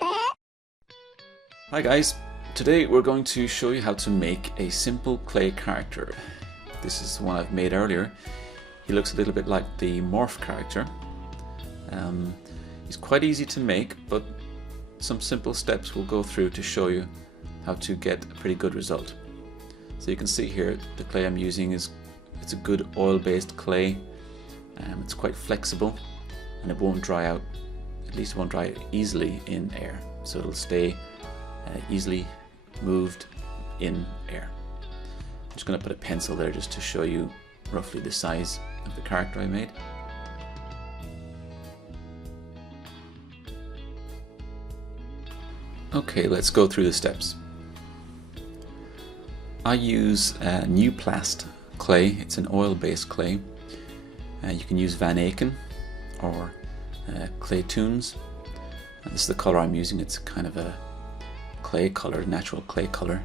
Hi guys, today we're going to show you how to make a simple clay character. This is the one I've made earlier. He looks a little bit like the Morph character. He's quite easy to make, but some simple steps we'll go through to show you how to get a pretty good result. So you can see here the clay I'm using it's a good oil-based clay. It's quite flexible and it won't dry out, at least it won't dry easily in air. So it'll stay easily moved in air. I'm just going to put a pencil there just to show you roughly the size of the character I made. Okay, let's go through the steps. I use Newplast clay. It's an oil-based clay. You can use Van Aken or Clay Tunes. This is the color I'm using. It's kind of a clay color, natural clay color,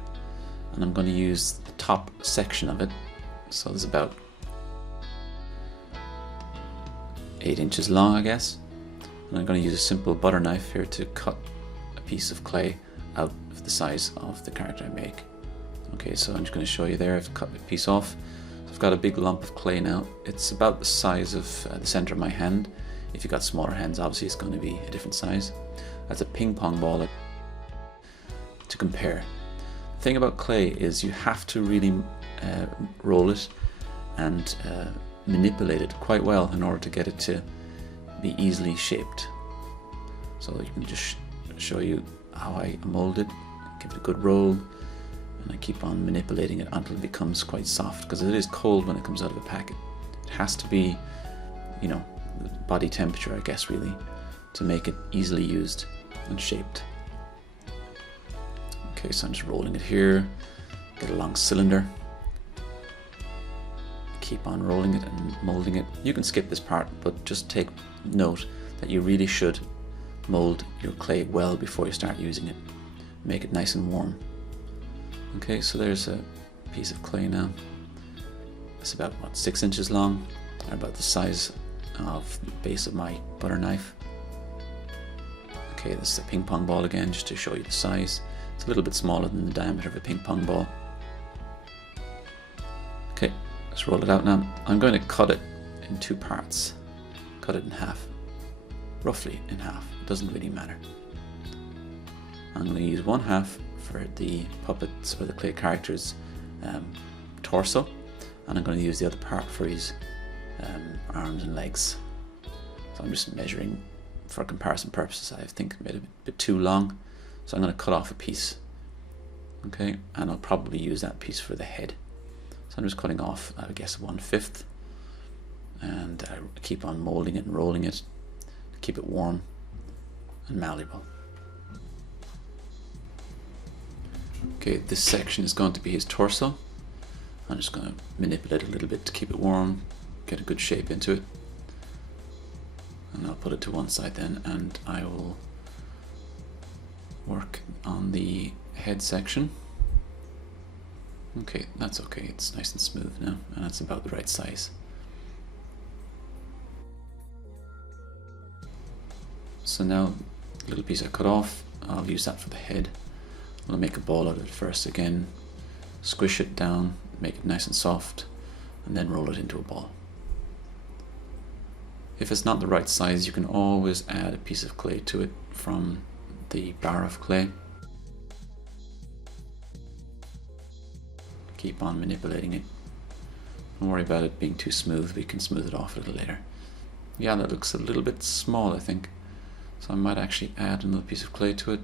and I'm going to use the top section of it. So there's about 8 inches long, I guess, and I'm going to use a simple butter knife here to cut a piece of clay out of the size of the character I make. Okay, so I'm just going to show you there. I've cut a piece off. I've got a big lump of clay now. It's about the size of the center of my hand. If you've got smaller hands, obviously it's going to be a different size. That's a ping pong ball to compare. The thing about clay is you have to really roll it and manipulate it quite well in order to get it to be easily shaped. So you can just show you how I mold it, give it a good roll, and I keep on manipulating it until it becomes quite soft, because it is cold when it comes out of a packet. It has to be, you know, body temperature, I guess, really, to make it easily used and shaped. Okay, so I'm just rolling it here, get a long cylinder, keep on rolling it and molding it. You can skip this part, but just take note that you really should mold your clay well before you start using it. Make it nice and warm. Okay, so there's a piece of clay now. It's about, what, 6 inches long, or about the size of the base of my butter knife. Okay, this is a ping pong ball again, just to show you the size. It's a little bit smaller than the diameter of a ping pong ball. Okay, let's roll it out now. I'm going to cut it in 2 parts. Cut it in half, roughly in half. It doesn't really matter. I'm going to use 1/2 for the puppets or the clay character's torso, and I'm going to use the other part for his arms and legs. So I'm just measuring for comparison purposes. I think I made it a bit too long, so I'm going to cut off a piece. Okay, and I'll probably use that piece for the head. So I'm just cutting off, I guess, 1/5, and I keep on molding it and rolling it to keep it warm and malleable. Okay, this section is going to be his torso. I'm just going to manipulate a little bit to keep it warm, get a good shape into it. And I'll put it to one side then, and I will work on the head section. Okay, that's okay, it's nice and smooth now, and that's about the right size. So now, the little piece I cut off, I'll use that for the head. I'll make a ball out of it first again, squish it down, make it nice and soft, and then roll it into a ball. If it's not the right size, you can always add a piece of clay to it from the bar of clay. Keep on manipulating it. Don't worry about it being too smooth, we can smooth it off a little later. Yeah, that looks a little bit small, I think. So I might actually add another piece of clay to it.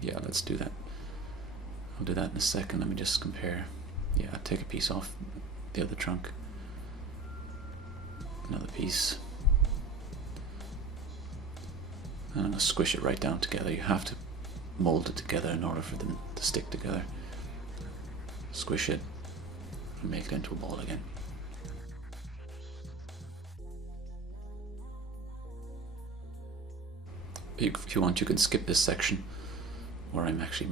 Yeah, let's do that. I'll do that in a second. Let me just compare. Yeah, I'll take a piece off the other trunk. Another piece. And I'm going to squish it right down together. You have to mold it together in order for them to stick together. Squish it and make it into a ball again. If you want, you can skip this section where I'm actually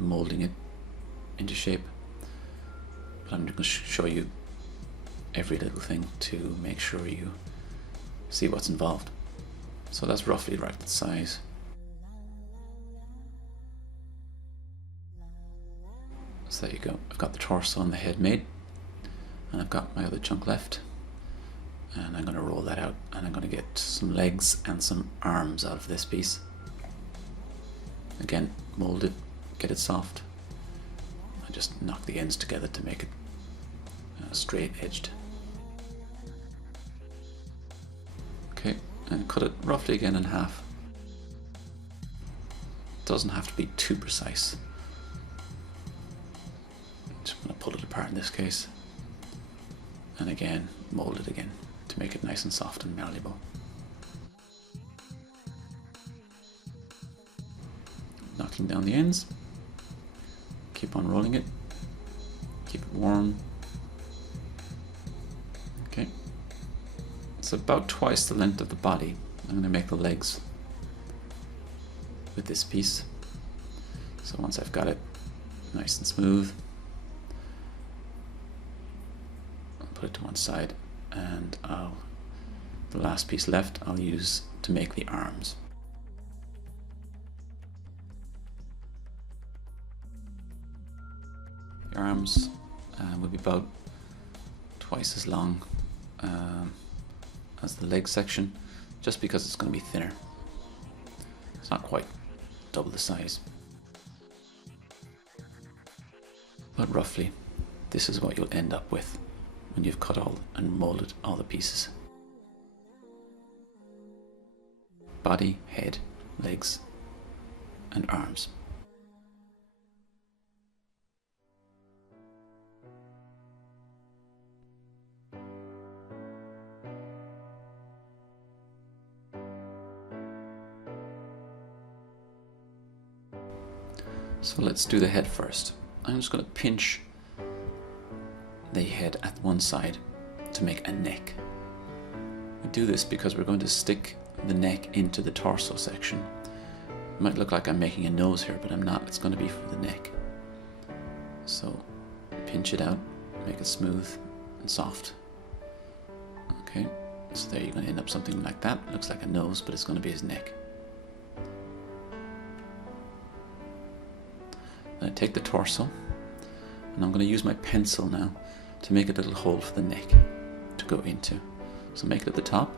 molding it into shape, but I'm going to show you every little thing to make sure you see what's involved. So that's roughly the right size. So there you go. I've got the torso and the head made, and I've got my other chunk left, and I'm going to roll that out, and I'm going to get some legs and some arms out of this piece. Again, mold it, get it soft, and just knock the ends together to make it straight edged. Okay, and cut it roughly again in half. It doesn't have to be too precise. I'm just going to pull it apart in this case, and again mold it again to make it nice and soft and malleable. Knocking down the ends, keep on rolling it, keep it warm. Okay, it's about twice the length of the body. I'm going to make the legs with this piece. So once I've got it nice and smooth, I'll put it to one side, and the last piece left I'll use to make the arms. The arms will be about twice as long as the leg section, just because it's going to be thinner. It's not quite double the size, but roughly this is what you'll end up with when you've cut all and molded all the pieces. Body, head, legs, and arms. So let's do the head first. I'm just going to pinch the head at one side to make a neck. We do this because we're going to stick the neck into the torso section. It might look like I'm making a nose here, but I'm not. It's going to be for the neck. So pinch it out, make it smooth and soft. Okay, so there you're going to end up something like that. It looks like a nose, but it's going to be his neck. Then I take the torso, and I'm going to use my pencil now to make a little hole for the neck to go into. So make it at the top,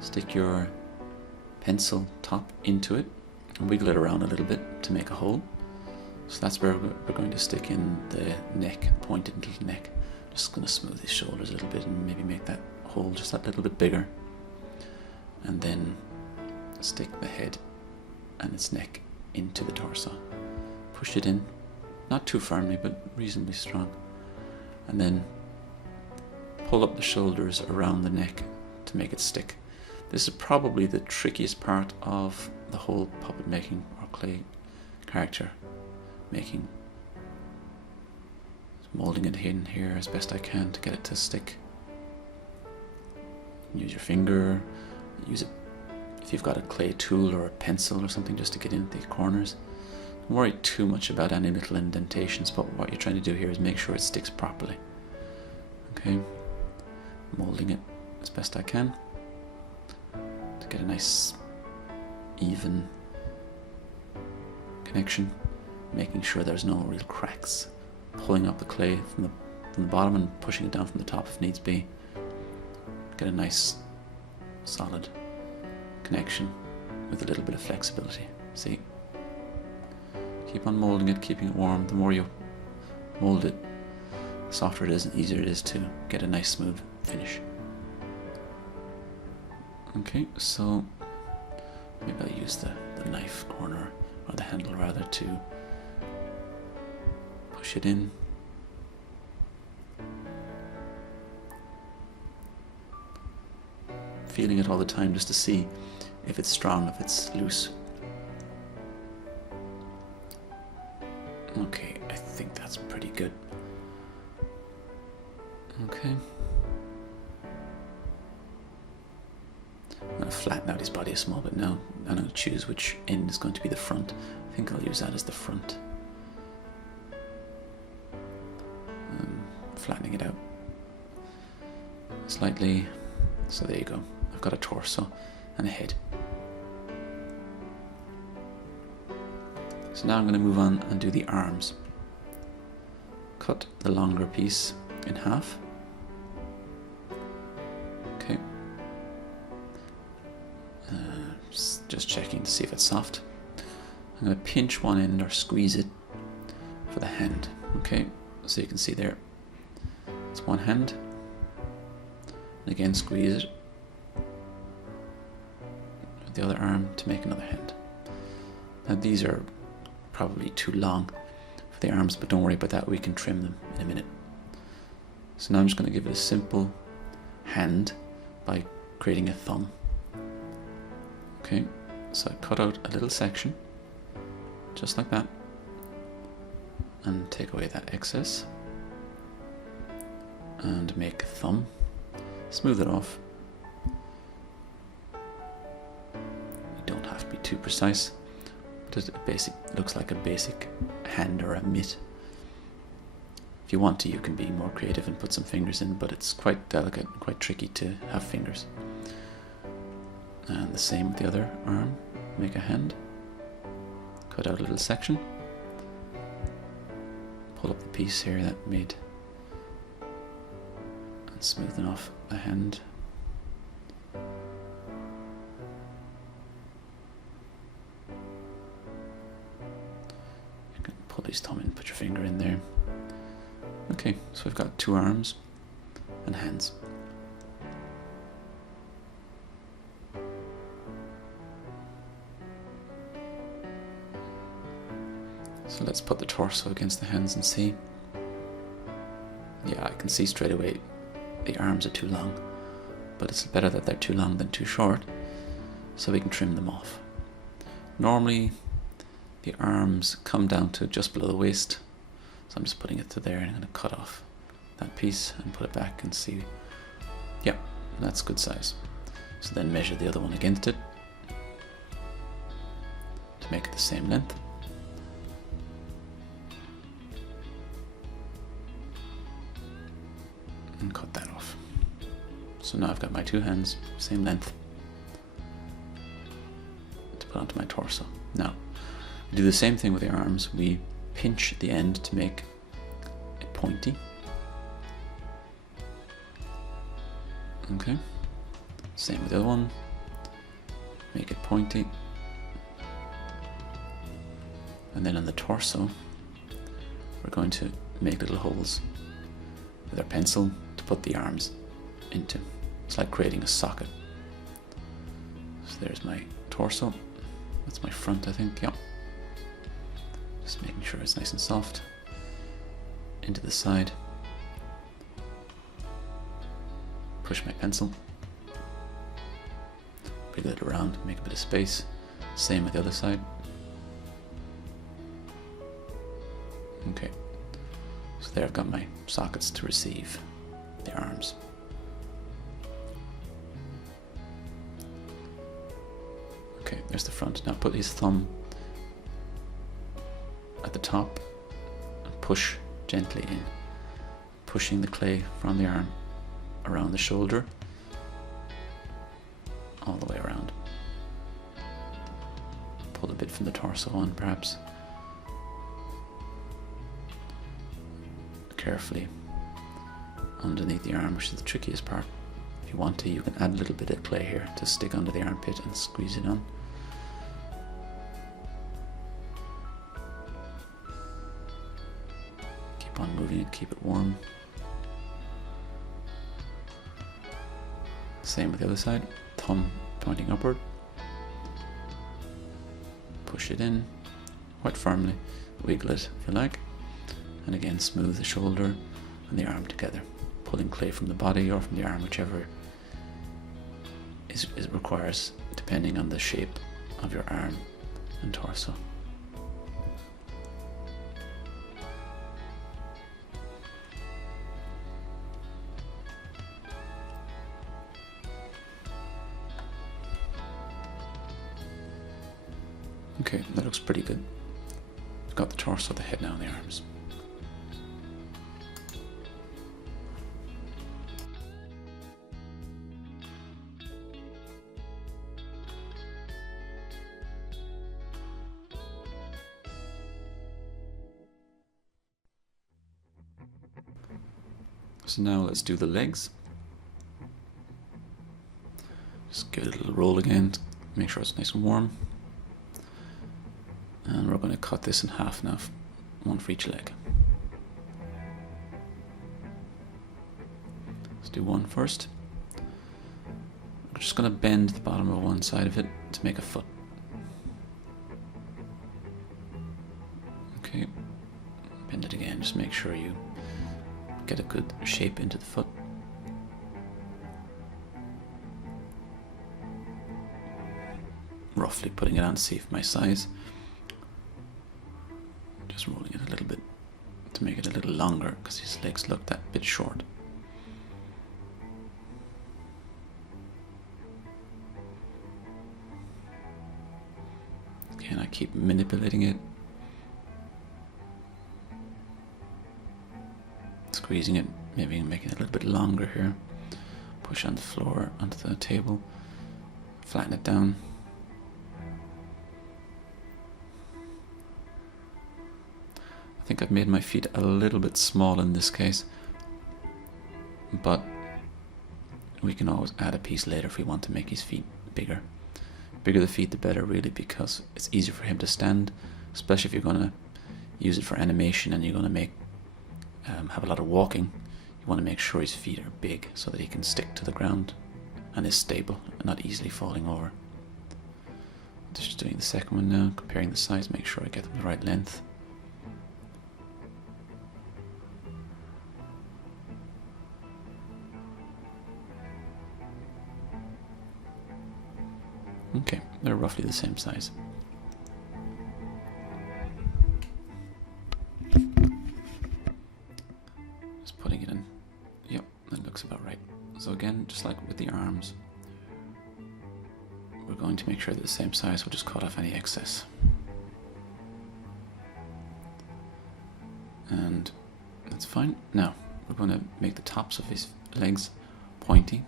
stick your pencil top into it, and wiggle it around a little bit to make a hole. So that's where we're going to stick in the neck, pointed little neck. Just going to smooth his shoulders a little bit and maybe make that hole just that little bit bigger. And then stick the head and its neck into the torso. Push it in, not too firmly, but reasonably strong. And then pull up the shoulders around the neck to make it stick. This is probably the trickiest part of the whole puppet making or clay character making. Molding it in here as best I can to get it to stick. Use your finger, use it if you've got a clay tool or a pencil or something just to get in the corners. Don't worry too much about any little indentations, but what you're trying to do here is make sure it sticks properly. Okay, molding it as best I can to get a nice even connection, making sure there's no real cracks, pulling up the clay from the bottom and pushing it down from the top if needs be. Get a nice solid connection with a little bit of flexibility. See? Keep on molding it, keeping it warm. The more you mold it, the softer it is and easier it is to get a nice smooth finish. Okay, so maybe I'll use the knife corner, or the handle rather, to push it in. Feeling it all the time just to see if it's strong, if it's loose. Okay, I think that's pretty good. Okay. I'm going to flatten out his body a small bit now. I'm going to choose which end is going to be the front. I think I'll use that as the front. Flattening it out slightly. So there you go. I've got a torso and a head. So now I'm going to move on and do the arms. cut the longer piece in half. Okay. Just checking to see if it's soft. I'm going to pinch one end or squeeze it for the hand. Okay, so you can see there, it's one hand. And again, squeeze it with the other arm to make another hand. Now these are probably too long for the arms, but don't worry about that, we can trim them in a minute. So now I'm just going to give it a simple hand by creating a thumb. Okay, so I cut out a little section, just like that, and take away that excess, and make a thumb, smooth it off. You don't have to be too precise, but it looks like a basic hand or a mitt. If you want to, you can be more creative and put some fingers in, but it's quite delicate and quite tricky to have fingers. And the same with the other arm. Make a hand, cut out a little section, pull up the piece here that made, and smoothen off the hand. You can pull his thumb in, put your finger in there. Okay, so we've got two arms and hands. So let's put the torso against the hands and see. Yeah, I can see straight away the arms are too long, but it's better that they're too long than too short, so we can trim them off. Normally the arms come down to just below the waist, so I'm just putting it to there, and I'm going to cut off that piece and put it back and see. Yeah, that's good size. So then measure the other one against it to make it the same length. And cut that off. So now I've got my two hands, same length, to put onto my torso. Now, we do the same thing with the arms. We pinch the end to make it pointy. Okay. Same with the other one. Make it pointy. And then on the torso, we're going to make little holes with our pencil to put the arms into. It's like creating a socket. So there's my torso. That's my front, I think. Yeah. Just making sure it's nice and soft. Into the side. Push my pencil. Wiggle it around, make a bit of space. Same with the other side. Okay. So there I've got my sockets to receive the arms. Okay, there's the front. Now put his thumb at the top and push gently in, pushing the clay from the arm around the shoulder, all the way around. Pull a bit from the torso on, perhaps. Carefully underneath the arm, which is the trickiest part. If you want to, you can add a little bit of clay here to stick under the armpit and squeeze it on. Keep on moving it, keep it warm. Same with the other side, thumb pointing upward. Push it in quite firmly, wiggle it if you like, and again smooth the shoulder and the arm together, pulling clay from the body or from the arm, whichever it requires, depending on the shape of your arm and torso. Okay, that looks pretty good. We've got the torso, the head now, and the arms. So now let's do the legs. Just give it a little roll again, make sure it's nice and warm. And we're going to cut this in half now, one for each leg. Let's do one first. We're just going to bend the bottom of one side of it to make a foot. Okay, bend it again, just make sure you get a good shape into the foot. Roughly putting it on to see if my size. Just rolling it a little bit to make it a little longer because his legs look that bit short. Again, I keep manipulating it, squeezing it, maybe making it a little bit longer here. Push on the floor, onto the table, flatten it down. I think I've made my feet a little bit small in this case, but we can always add a piece later if we want to make his feet bigger. Bigger the feet the better, really, because it's easier for him to stand, especially if you're going to use it for animation and you're going to make have a lot of walking. You want to make sure his feet are big so that he can stick to the ground and is stable and not easily falling over. Just doing the second one now, comparing the size, make sure I get them the right length. Okay, they're roughly the same size. Just putting it in. Yep, that looks about right. So again, just like with the arms, we're going to make sure they're the same size. We'll just cut off any excess. And that's fine. Now, we're going to make the tops of his legs pointy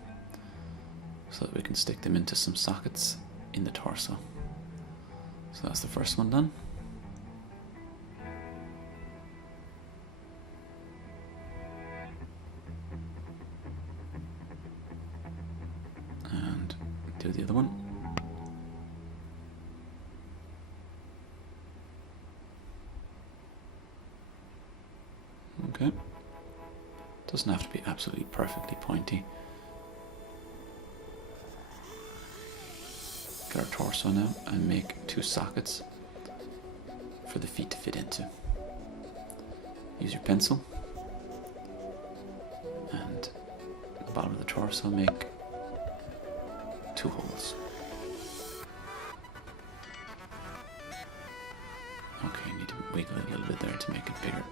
so that we can stick them into some sockets in the torso. So that's the first one done. And do the other one. Okay. Doesn't have to be absolutely perfectly pointy. Get our torso now and make 2 sockets for the feet to fit into. Use your pencil and at the bottom of the torso make 2 holes. Okay, you need to wiggle it a little bit there to make it bigger.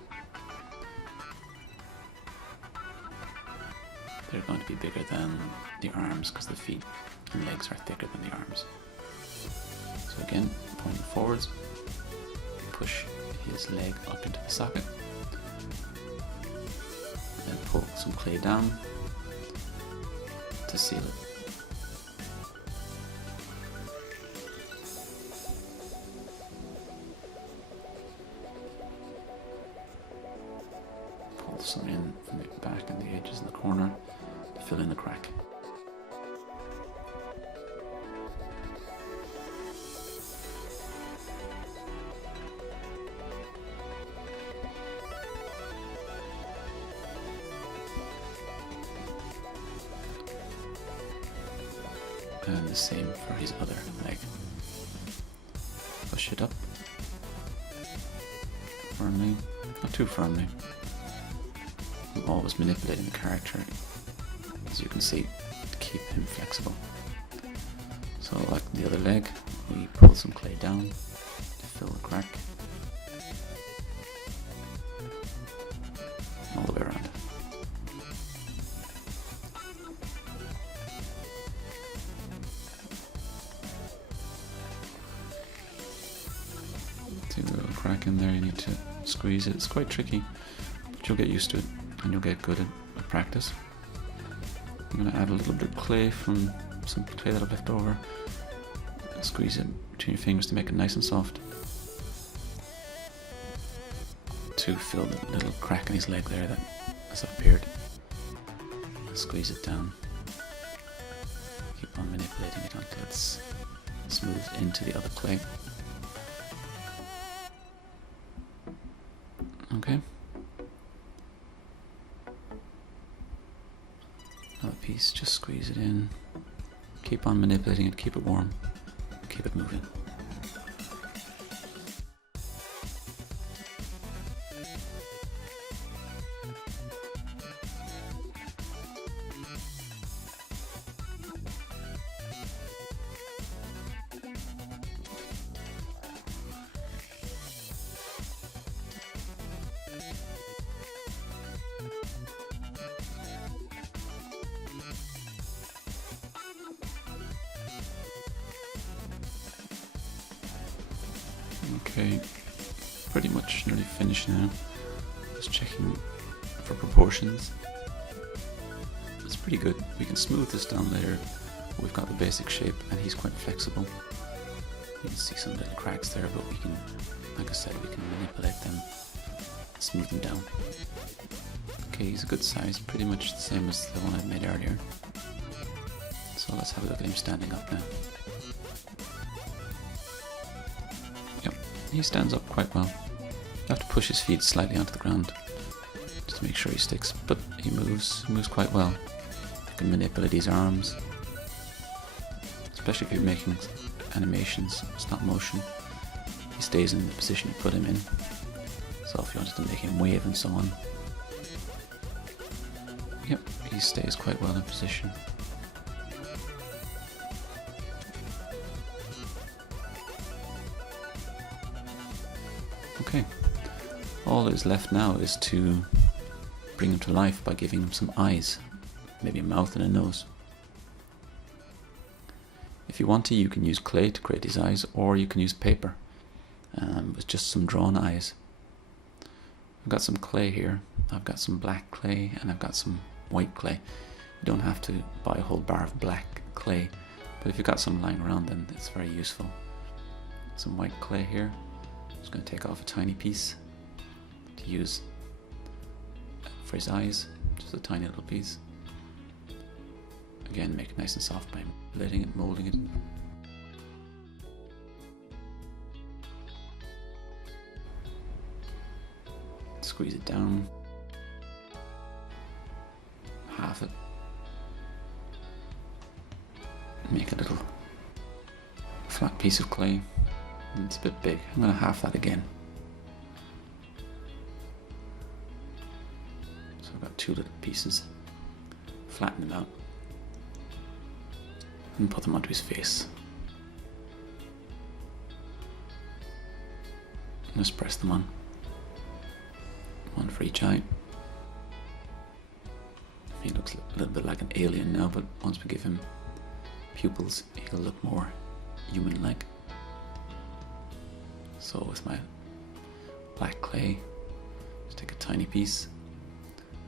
They're going to be bigger than the arms because the feet and legs are thicker than the arms. So again, pointing forwards, push his leg up into the socket, then pull some clay down to seal it. Pull some in from the back and the edges in the corner to fill in the crack. And the same for his other leg. Push it up firmly, not too firmly. I'm always manipulating the character, as you can see, to keep him flexible. So like the other leg, we pull some clay down to fill the crack all the way around. See the little crack in there, you need to squeeze it. It's quite tricky, but you'll get used to it and you'll get good at practice. I'm going to add a little bit of clay from some clay that I've left over. Squeeze it between your fingers to make it nice and soft, to fill the little crack in his leg there that has appeared. squeeze it down. Keep on manipulating it until it's smooth into the other clay. Okay. Another piece, just squeeze it in. Keep on manipulating it, keep it warm, keep it moving. Okay, pretty much nearly finished now. Just checking for proportions. It's pretty good. We can smooth this down later. We've got the basic shape and he's quite flexible. You can see some little cracks there, but we can, like I said, we can manipulate them, smooth them down. Okay, he's a good size, pretty much the same as the one I made earlier. So let's have a look at him standing up now. He stands up quite well. You have to push his feet slightly onto the ground just to make sure he sticks, but he moves quite well. You can manipulate his arms, especially if you're making animations, stop motion. He stays in the position you put him in. So if you wanted to make him wave and so on, yep, he stays quite well in position. Okay, all that is left now is to bring him to life by giving him some eyes, maybe a mouth and a nose. If you want to, you can use clay to create these eyes, or you can use paper with just some drawn eyes. I've got some clay here. I've got some black clay and I've got some white clay. You don't have to buy a whole bar of black clay, but if you've got some lying around, then it's very useful. Some white clay here. Just going to take off a tiny piece to use for his eyes, just a tiny little piece. Again, make it nice and soft by letting it, molding it. Squeeze it down, half it, make a little flat piece of clay. It's a bit big. I'm going to half that again. So I've got two little pieces. Flatten them out and put them onto his face. Just press them on. One for each eye. He looks a little bit like an alien now, but once we give him pupils, he'll look more human-like. So with my black clay, just take a tiny piece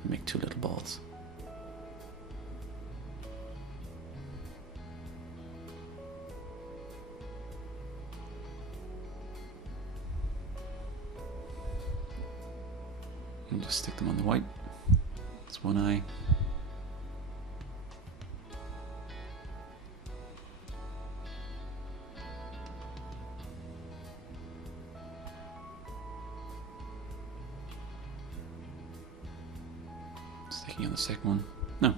and make two little balls. And just stick them on the white. That's one eye. Sticking on the second one. No.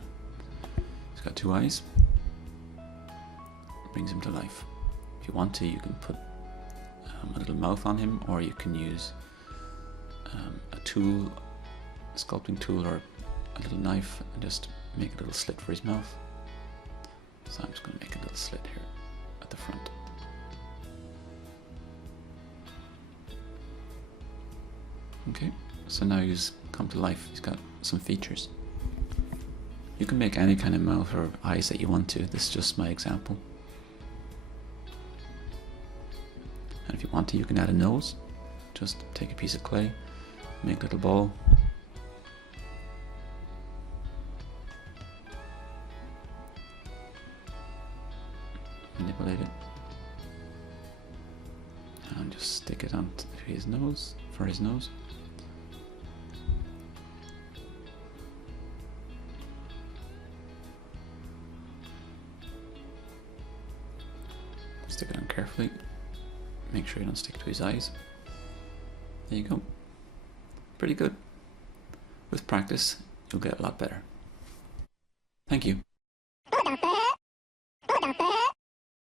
He's got two eyes. Brings him to life. If you want to, you can put a little mouth on him, or you can use a tool, a sculpting tool, or a little knife and just make a little slit for his mouth. So I'm just going to make a little slit here at the front. Okay, so now he's come to life. He's got some features. You can make any kind of mouth or eyes that you want to. This is just my example. And if you want to, you can add a nose. Just take a piece of clay, make a little ball. Manipulate it. And just stick it onto his nose, for his nose. Stick it on carefully. Make sure you don't stick to his eyes. There you go. Pretty good. With practice, you'll get a lot better. Thank you.